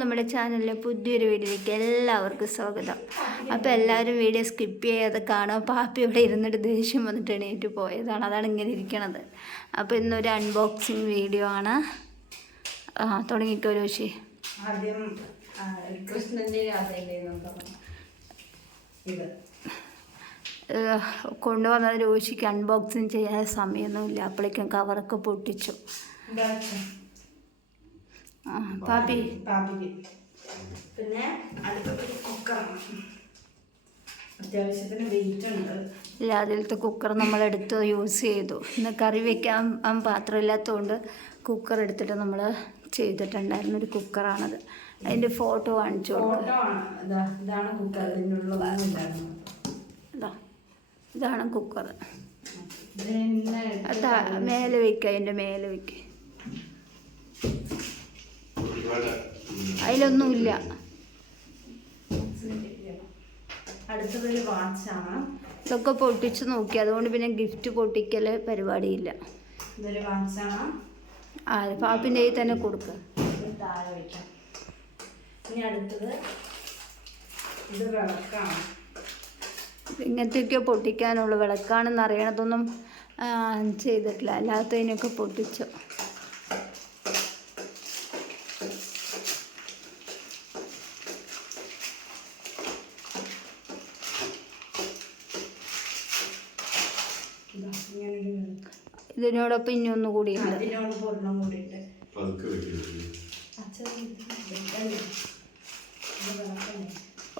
നമ്മുടെ ചാനലിലെ പുതിയൊരു വീഡിയോയിലേക്ക് എല്ലാവർക്കും സ്വാഗതം. അപ്പോൾ എല്ലാവരും വീഡിയോ സ്കിപ്പ് ചെയ്യാതെ കാണുക. പാപ്പി ഇവിടെ ഇരുന്നിട്ട് ദേഷ്യം വന്നിട്ട് എണീറ്റ് പോയതാണ്. അതാണ് ഇങ്ങനെ ഇരിക്കണത്. അപ്പോൾ ഇന്നൊരു അൺബോക്സിങ് വീഡിയോ ആണ്. ആ തുടങ്ങിക്കോ രോഷി കൊണ്ടുവന്നത് രോഷിക്ക് അൺബോക്സിങ് ചെയ്യാൻ സമയമൊന്നുമില്ല. അപ്പോഴേക്കും കവറൊക്കെ പൊട്ടിച്ചു. പാപ്പി. പാപ്പിക്ക്. പിന്നെ അടുത്തൊരു കുക്കറാണ് അത്യാവശ്യത്തിന് വെയിറ്റ് ഉണ്ട്. ഇല്ല അതിലത്തെ കുക്കർ നമ്മൾ എടുത്ത് യൂസ് ചെയ്തു. ഇന്ന് കറി വെക്കാൻ പാത്രം ഇല്ലാത്തതുകൊണ്ട് കുക്കർ എടുത്തിട്ട് നമ്മൾ ചെയ്തിട്ടുണ്ടായിരുന്ന ഒരു കുക്കറാണത് അതിന്റെ ഫോട്ടോ കാണിച്ചു ഇതാണ് കുക്കർ ഇതാ ഇതാണ് കുക്കർ അതാ മേലെ വയ്ക്കുക അതിന്റെ മേലെ വയ്ക്കുക അതിലൊന്നുമില്ല. അടുത്തതൊരു വാച്ചാണ്. ഇതൊക്കെ പൊട്ടിച്ച് നോക്കി. അതുകൊണ്ട് പിന്നെ ഗിഫ്റ്റ് പൊട്ടിക്കൽ പരിപാടിയില്ല. ഇതൊരു വാച്ചാണ്. ആ പാപ്പിന്റെ കയ്യിൽ തന്നെ കൊടുക്കുക താഴെ വയ്ക്കാം ഇനി അടുത്തത് ഇത് വിളക്കാണ്. ഇങ്ങനത്തെയൊക്കെ പൊട്ടിക്കാനുള്ള വിളക്കാണെന്ന് അറിയണതൊന്നും ചെയ്തിട്ടില്ല. അല്ലാത്തതിനൊക്കെ പൊട്ടിച്ചു ഇതാ ഇങ്ങനെ ഒരു വിളക്ക്. ഇതിനോടൊപ്പം ഇനി ഒന്നും കൂടി ഇതിനോട് കൂടി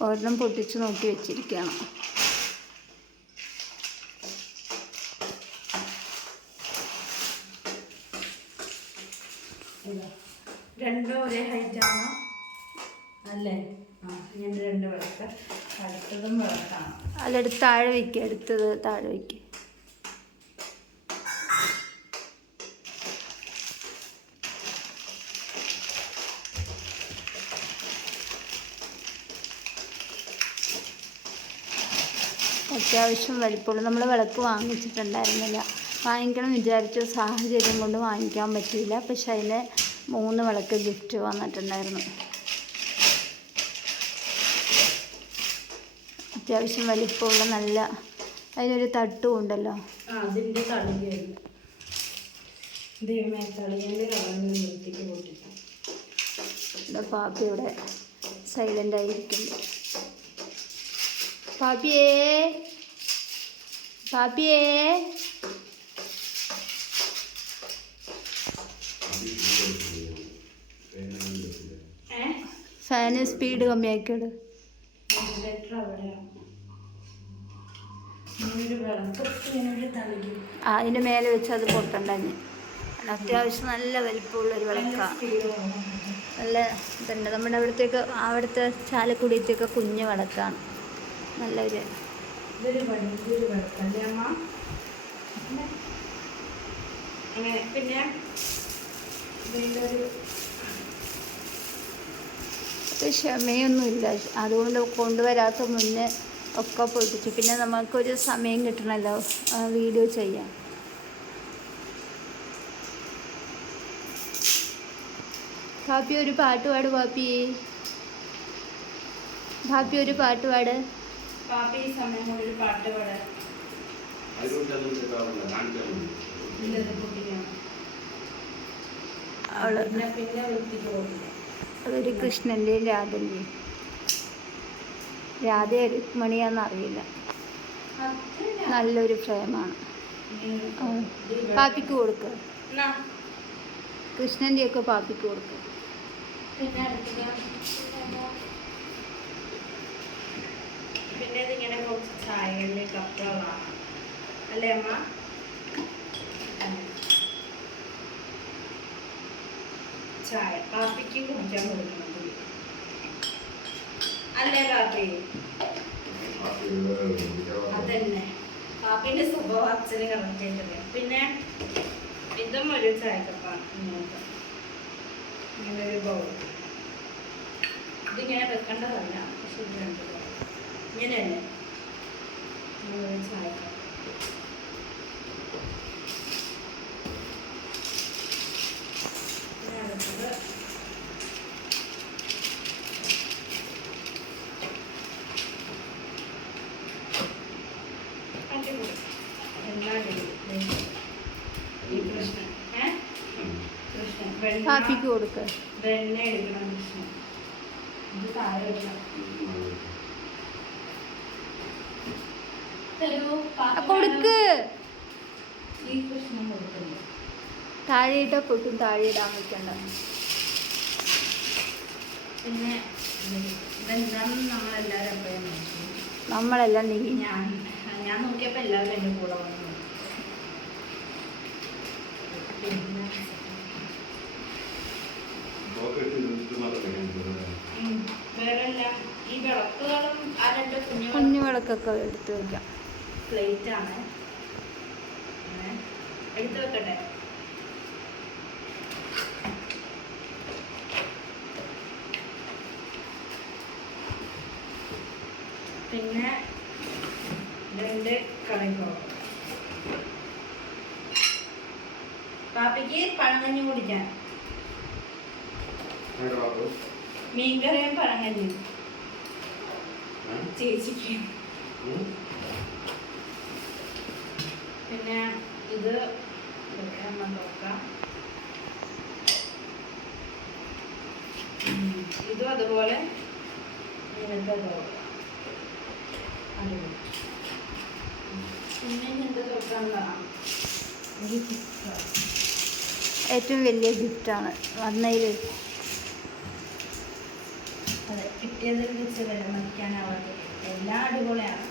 ഒരെണ്ണം പൊട്ടിച്ച് നോക്കി വെച്ചിരിക്കണം. ഇതാ. രണ്ടും ഒരേ ഹൈറ്റ് ആണോ? അല്ലേ? ആ രണ്ട് വിളക്ക് അടുത്തതും വിളക്കാണ് അതിലെടുത്ത് താഴെ വയ്ക്കുക അടുത്തത് താഴെ വയ്ക്കുക അത്യാവശ്യം വലിപ്പമുള്ള നമ്മൾ വിളക്ക് വാങ്ങിച്ചിട്ടുണ്ടായിരുന്നില്ല. വാങ്ങിക്കണം വിചാരിച്ച സാഹചര്യം കൊണ്ട് വാങ്ങിക്കാൻ പറ്റിയില്ല. പക്ഷെ അതിന് മൂന്ന് വിളക്ക് ഗിഫ്റ്റ് വന്നിട്ടുണ്ടായിരുന്നു. അത്യാവശ്യം വലിപ്പമുള്ള നല്ല അതിനൊരു തട്ടും ഉണ്ടല്ലോ. ഇവിടെ പാപ്പി ഇവിടെ സൈലന്റ് ആയിരിക്കുന്നു. പാപ്പിയേ പാപ്പിയേ ഫാന് സ്പീഡ് തളിക ആ അതിന്റെ മേലെ വെച്ച് അത് പൊട്ടണ്ടഞ്ഞ് അത്യാവശ്യം നല്ല വലിപ്പമുള്ളൊരു വിളക്കാണ് നല്ല ഇതുണ്ട്. നമ്മുടെ അവിടത്തേക്ക് അവിടുത്തെ ചാലക്കുടിയത്തേക്ക് കുഞ്ഞ് വിളക്കാണ്. നല്ലൊരു ഇതൊരു വലിയൊരു വെളുത്തല്ലേ അമ്മ? പിന്നെ? അങ്ങനെ പിന്നെ? ക്ഷമയൊന്നുമില്ല. അതുകൊണ്ട് കൊണ്ടുവരാത്ത മുന്നേ ഒക്കെ പൊട്ടിച്ചു പിന്നെ നമുക്കൊരു സമയം കിട്ടണല്ലോ. വീഡിയോ ചെയ്യാം ഭാപ്പി ഒരു പാട്ട് പാട് ഭാപ്പി. ഭാപ്പി ഒരു പാട്ട് പാട്. പാപ്പി ഈ സമയം കൊണ്ട് ഒരു പാട്ട് പാടാൻ. അതൊരു കൃഷ്ണന്റെയും രാധന്റെയും. രാധ അറിയില്ല. നല്ലൊരു ഫ്രെയിമാണ്. പാപ്പിക്ക് കൊടുക്കുക കൃഷ്ണന്റെയൊക്കെ പാപ്പിക്ക് കൊടുക്കുക പിന്നെ ഇതിങ്ങനെ കുറച്ച് കപ്പുകളാണ്. അല്ലേ അമ്മ. ചായ. പാപ്പിക്ക് കുടിക്കാൻ കൊടുക്കണം അല്ലേ പാപ്പി അതന്നെ. പാപ്പിന്റെ സ്വഭാവം അച്ഛന് പിന്നെ ഇതും ഒരു ചായക്കപ്പാണ് ഇങ്ങനെ ബൗൾ ഇതിങ്ങനെ വെക്കേണ്ടതല്ല. പക്ഷെ. ഇങ്ങനെയല്ലേ? ചായ കാപ്പിക്ക് കൊടുക്കുക വെണ്ണ എടുക്കണം കൃഷ്ണൻ. ഇത് താഴെ വെക്കണം. കൊടുക്ക്. താഴെയിട്ടാ പൊട്ടും താഴെ ഇടാൻ വെക്കണ്ട. പിന്നെ നമ്മളെല്ലാം നീ ഞാൻ എല്ലാവരും കൂടെ വന്നു. കുഞ്ഞു വിളക്കൊക്കെ എടുത്തു വെക്കാം. പ്ലേറ്റ് ആണ്. അങ്ങനെ എടുത്തു വെക്കട്ടെ. പിന്നെ രണ്ട് കളിക്കോ പാപ്പിക്ക് പഴങ്കഞ്ഞി കുടിക്കാൻ. മീൻകറിയും പഴങ്കഞ്ഞിയും. ചേച്ചിക്ക്. പിന്നെ ഇത് നമ്മൾ നോക്കാം. ഇതും അതുപോലെ ഇങ്ങനത്തെ നോക്കാം അടിപൊളി. ഉം, പിന്നെ ഇങ്ങനത്തെ നോക്കാം. ഏറ്റവും വലിയ ഗിഫ്റ്റാണ് വന്നതിൽ അതെ കിട്ടിയതിൽ വെച്ച് വില മതിക്കാനാവാത്ത എല്ലാം അടിപൊളിയാണ്.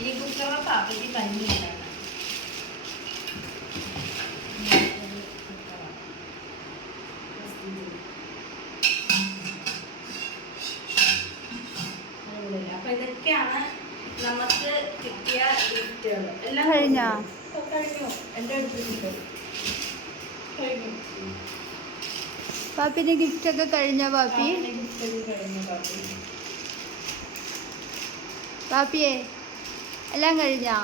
ഈ കുക്കറ പാപ്പയ്ക്ക് കഞ്ഞിയാണ് അപ്പൊ ഇതൊക്കെയാണ് നമുക്ക് കിട്ടിയ ഗിഫ്റ്റുകൾ എല്ലാം കഴിഞ്ഞോ? എന്റെ അടുത്ത് കിട്ടും കഴിഞ്ഞു? പാപ്പിന്റെ ഗിഫ്റ്റൊക്കെ കഴിഞ്ഞോ പാപ്പി ഒക്കെ കഴിഞ്ഞ പാപ്പി പാപ്പിയെ എല്ലാം കഴിഞ്ഞാ?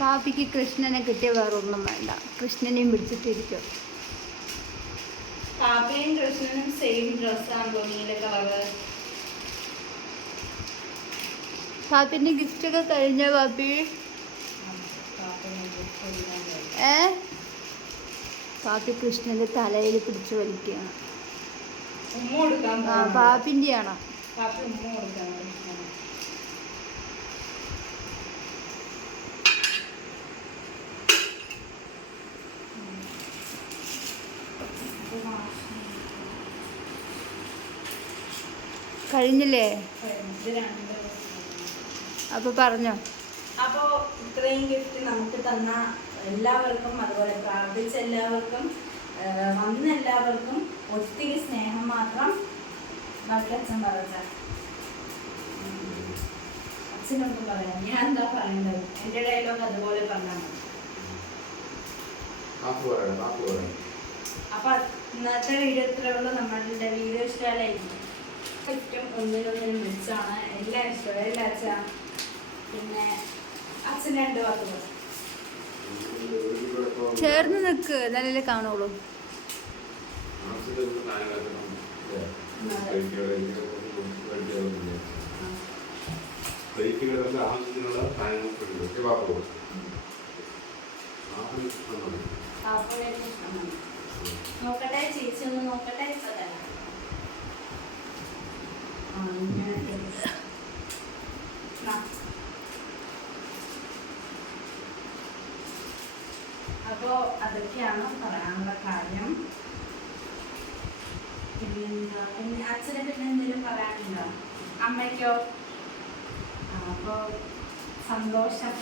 പാപ്പിക്ക് കൃഷ്ണനെ കിട്ടിയ വേറൊന്നും വേണ്ട. കൃഷ്ണനെയും പിടിച്ചിട്ടിരിക്കും പാപ്പയും കൃഷ്ണനും സെയിം ഡ്രസ്സാണല്ലോ നീല കളറ് ഗിഫ്റ്റ് ഗിഫ്റ്റൊക്കെ കഴിഞ്ഞ പാപ്പി ഏ? പാപ്പി കൃഷ്ണന്റെ തലയിൽ പിടിച്ചു വലിക്കുകയാണ്. ആ കൃഷ്ണന് കഴിഞ്ഞില്ലേ? അപ്പൊ പറഞ്ഞോ. അപ്പോ ഇത്രയും ഗിഫ്റ്റ് നമുക്ക് തന്ന എല്ലാവർക്കും അതുപോലെ പ്രാർത്ഥിച്ച എല്ലാവർക്കും വന്ന എല്ലാവർക്കും ഒത്തിരി സ്നേഹം മാത്രം അച്ഛൻ പറഞ്ഞ അച്ഛനൊക്കെ പറയാം. ഞാൻ എന്താ പറയേണ്ടത്? എന്റെ ഡയലോഗ് അതുപോലെ പറഞ്ഞാൽ അപ്പൊ ഇന്നത്തെ വീഡിയോ ഇത്രേ ഉള്ളു. നമ്മളുടെ വീഡിയോ ഇഷ്ടമല്ലായിരുന്നു ഇഷ്ടം ഒന്നിനൊന്നിനും മിച്ചാണ്. എല്ലാം ഇഷ്ടം. എല്ലാം അച്ഛ? പിന്നെ അച്ഛൻ രണ്ട് വാക്കുകൾ. ചേർന്ന് നിൽക്ക് എന്നാലല്ലേ കാണുള്ളൂ. ചേച്ചി നോക്കട്ടെ ആ ഇങ്ങനെ ആ. അപ്പോ അതൊക്കെയാണ് പറയാനുള്ള കാര്യം. പിന്നെന്താ? പിന്നെ അച്ഛനെ പിന്നെ എന്തെങ്കിലും പറയാനുണ്ടോ? അമ്മയ്ക്കോ? അപ്പോൾ അപ്പോ സന്തോഷം.